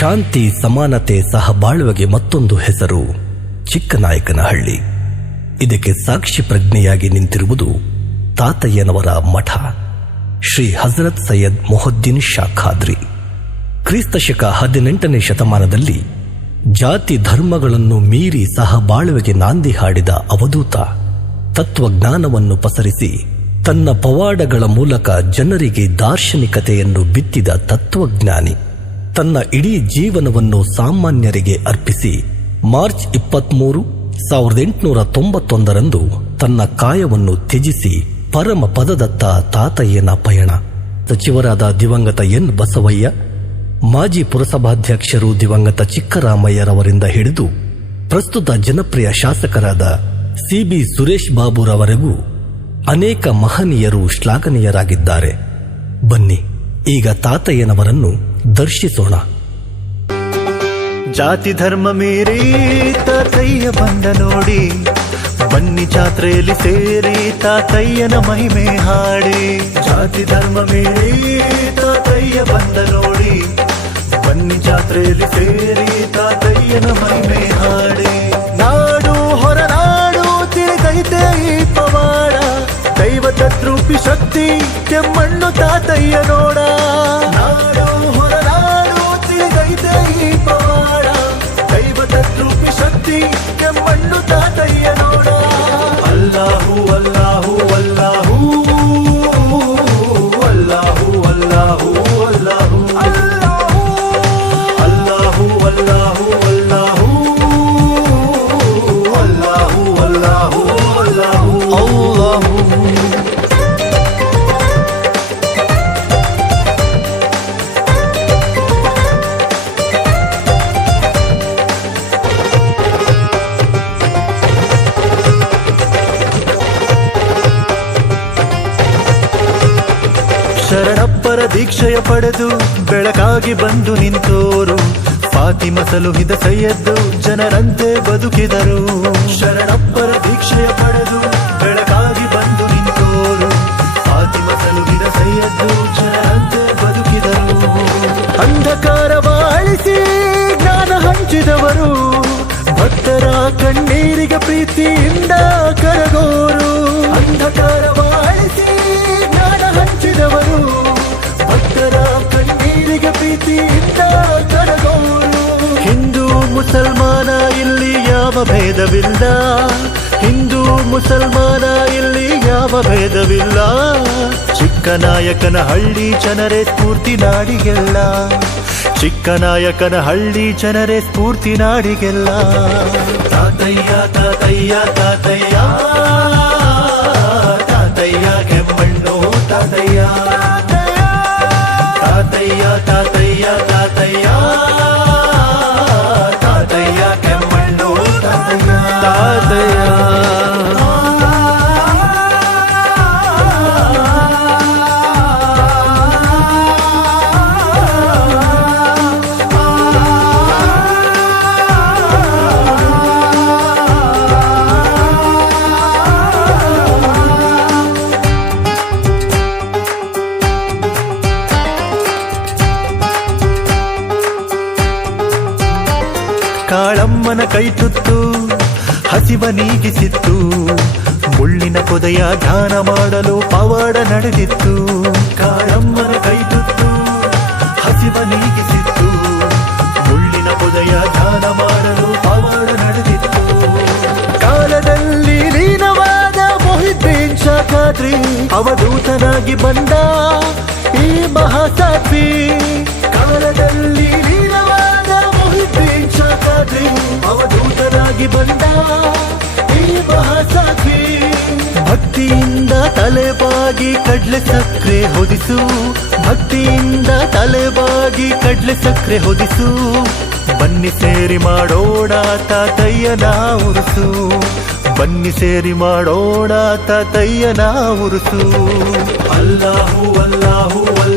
ಶಾಂತಿ, ಸಮಾನತೆ, ಸಹಬಾಳ್ವೆಗೆ ಮತ್ತೊಂದು ಹೆಸರು, ಚಿಕ್ಕನಾಯಕನಹಳ್ಳಿ. ಇದಕ್ಕೆ ಸಾಕ್ಷಿ ಪ್ರಜ್ಞೆಯಾಗಿ ನಿಂತಿರುವುದು ತಾತಯ್ಯನವರ ಮಠ. ಶ್ರೀ ಹಜರತ್ ಸೈಯದ್ ಮೊಹದ್ದೀನ್ ಶಾಖಾದ್ರಿ ಕ್ರಿಸ್ತಶಕ ಹದಿನೆಂಟನೇ ಶತಮಾನದಲ್ಲಿ ಜಾತಿ ಧರ್ಮಗಳನ್ನು ಮೀರಿ ಸಹಬಾಳ್ವೆಗೆ ನಾಂದಿ ಹಾಡಿದ ಅವಧೂತ, ತತ್ವಜ್ಞಾನವನ್ನು ಪಸರಿಸಿ ತನ್ನ ಪವಾಡಗಳ ಮೂಲಕ ಜನರಿಗೆ ದಾರ್ಶನಿಕತೆಯನ್ನು ಬಿತ್ತಿದ ತತ್ವಜ್ಞಾನಿ. ತನ್ನ ಇಡೀ ಜೀವನವನ್ನು ಸಾಮಾನ್ಯರಿಗೆ ಅರ್ಪಿಸಿ ಮಾರ್ಚ್ ಇಪ್ಪತ್ಮೂರು, ಸಾವಿರದ ಎಂಟುನೂರ ತೊಂಬತ್ತೊಂದರಂದು ತನ್ನ ಕಾಯವನ್ನು ತ್ಯಜಿಸಿ ಪರಮ ಪದದತ್ತ ತಾತಯ್ಯನ ಪಯಣ. ಸಚಿವರಾದ ದಿವಂಗತ ಎನ್ ಬಸವಯ್ಯ, ಮಾಜಿ ಪುರಸಭಾಧ್ಯಕ್ಷರು ದಿವಂಗತ ಚಿಕ್ಕರಾಮಯ್ಯರವರಿಂದ ಹಿಡಿದು ಪ್ರಸ್ತುತ ಜನಪ್ರಿಯ ಶಾಸಕರಾದ ಸಿಬಿ ಸುರೇಶ್ ಬಾಬುರವರೆಗೂ ಅನೇಕ ಮಹನೀಯರು ಶ್ಲಾಘನೀಯರಾಗಿದ್ದಾರೆ. ಬನ್ನಿ, ಈಗ ತಾತಯ್ಯನವರನ್ನು ದರ್ಶಿಸೋಣ. ಜಾತಿ ಧರ್ಮ ಮೀರಿ ತಾತಯ್ಯ ಬಂದ ನೋಡಿ, ಬನ್ನಿ ಜಾತ್ರೆಯಲ್ಲಿ ಸೇರಿ ತಾತಯ್ಯನ ಮಹಿಮೆ ಹಾಡಿ. ಜಾತಿ ಧರ್ಮ ಮೀರಿ ತಾತಯ್ಯ ಬಂದ ನೋಡಿ, ಬನ್ನಿ ಜಾತ್ರೆಯಲ್ಲಿ ಸೇರಿ ತಾತಯ್ಯನ ಮಹಿಮೆ ಹಾಡಿ. ನಾಡು ಹೊರನಾಡು ತಿಳಿದೈತೆ ಈ ಪವಾಡ ದೈವ ತದ್ರೂಪಿ ಶಕ್ತಿ ಕೆಮ್ಮಣ್ಣು ತಾತಯ್ಯ ನಾಡು. هو الله هو الله ದೀಕ್ಷೆಯ ಪಡೆದು ಬೆಳಕಾಗಿ ಬಂದು ನಿಂತೋರು. ಫಾತಿಮ ಸಲುಹಿದ ಸೈಯದ್ದು ಜನರಂತೆ ಬದುಕಿದರು. ಶರಣಪ್ಪರ ದೀಕ್ಷೆಯ ಪಡೆದು ಬೆಳಕಾಗಿ ಬಂದು ನಿಂತೋರು. ಫಾತಿಮ ಸಲುಹಿದ ಸೈಯದ್ದು ಜನರಂತೆ ಬದುಕಿದರು. ಅಂಧಕಾರವ ಅಳಿಸಿ ಜ್ಞಾನ ಹಂಚಿದವರು. ಭಕ್ತರ ಕಣ್ಣೀರಿಗೆ ಪ್ರೀತಿಯಿಂದ ಮುಸಲ್ಮಾನ ಇಲ್ಲಿ ಯಾವ ಭೇದವಿಲ್ಲ. ಹಿಂದೂ ಮುಸಲ್ಮಾನ ಇಲ್ಲಿ ಯಾವ ಭೇದವಿಲ್ಲ. ಚಿಕ್ಕನಾಯಕನ ಹಳ್ಳಿ ಜನರೇ ಸ್ಫೂರ್ತಿ ನಾಡಿಗೆಲ್ಲ. ಚಿಕ್ಕನಾಯಕನ ಹಳ್ಳಿ ಜನರೇ ಸ್ಫೂರ್ತಿ ನಾಡಿಗೆಲ್ಲ. ತಾತಯ್ಯ ತಾತಯ್ಯ ತಾತಯ್ಯ. ತಾತಯ್ಯ, ಕೆಮ್ಮಣ್ಣು, ತಾತಯ್ಯ. ತಾತಯ್ಯ ತಾತಯ್ಯ. ಕಾಳಮ್ಮನ ಕೈತುತ್ತು ಹಸಿವ ನೀಗಿಸಿತ್ತು. ಮುಳ್ಳಿನ ಪೊದೆಯ ಧ್ಯಾನ ಮಾಡಲು ಪವಾಡ ನಡೆದಿತ್ತು. ಕಾಳಮ್ಮನ ಕೈ ತುತ್ತು ಹಸಿವ ನೀಗಿಸಿತ್ತು. ಮುಳ್ಳಿನ ಪೊದೆಯ ಧ್ಯಾನ ಮಾಡಲು ಪವಾಡ ನಡೆದಿತ್ತು. ಕಾಲದಲ್ಲಿ ಲೀನವಾದ ಮೊಹಿದ್ದೀನ್ ಶಾಖಾದ್ರಿ ಅವಧೂತನಾಗಿ ಬಂದ ಈ ಮಹಾಸಾಧ್ವಿ. ಬಂದ ಈ ಮಹಾಸಾಧ್ವಿ ಭಕ್ತಿಯಿಂದ ತಲೆಬಾಗಿ ಕಡ್ಲೆ ಸಕ್ಕರೆ ಹೊದಿಸು. ಭಕ್ತಿಯಿಂದ ತಲೆಬಾಗಿ ಕಡ್ಲೆ ಸಕ್ಕರೆ ಹೊದಿಸು. ಬನ್ನಿ ಸೇರಿ ಮಾಡೋಣ ತಾತಯ್ಯನ ಉರುಸು. ಬನ್ನಿ ಸೇರಿ ಮಾಡೋಣ ತಾತಯ್ಯನ ಉರುಸು. ಅಲ್ಲಾಹು ಅಲ್ಲಾಹು ಅಲ್ಲಾ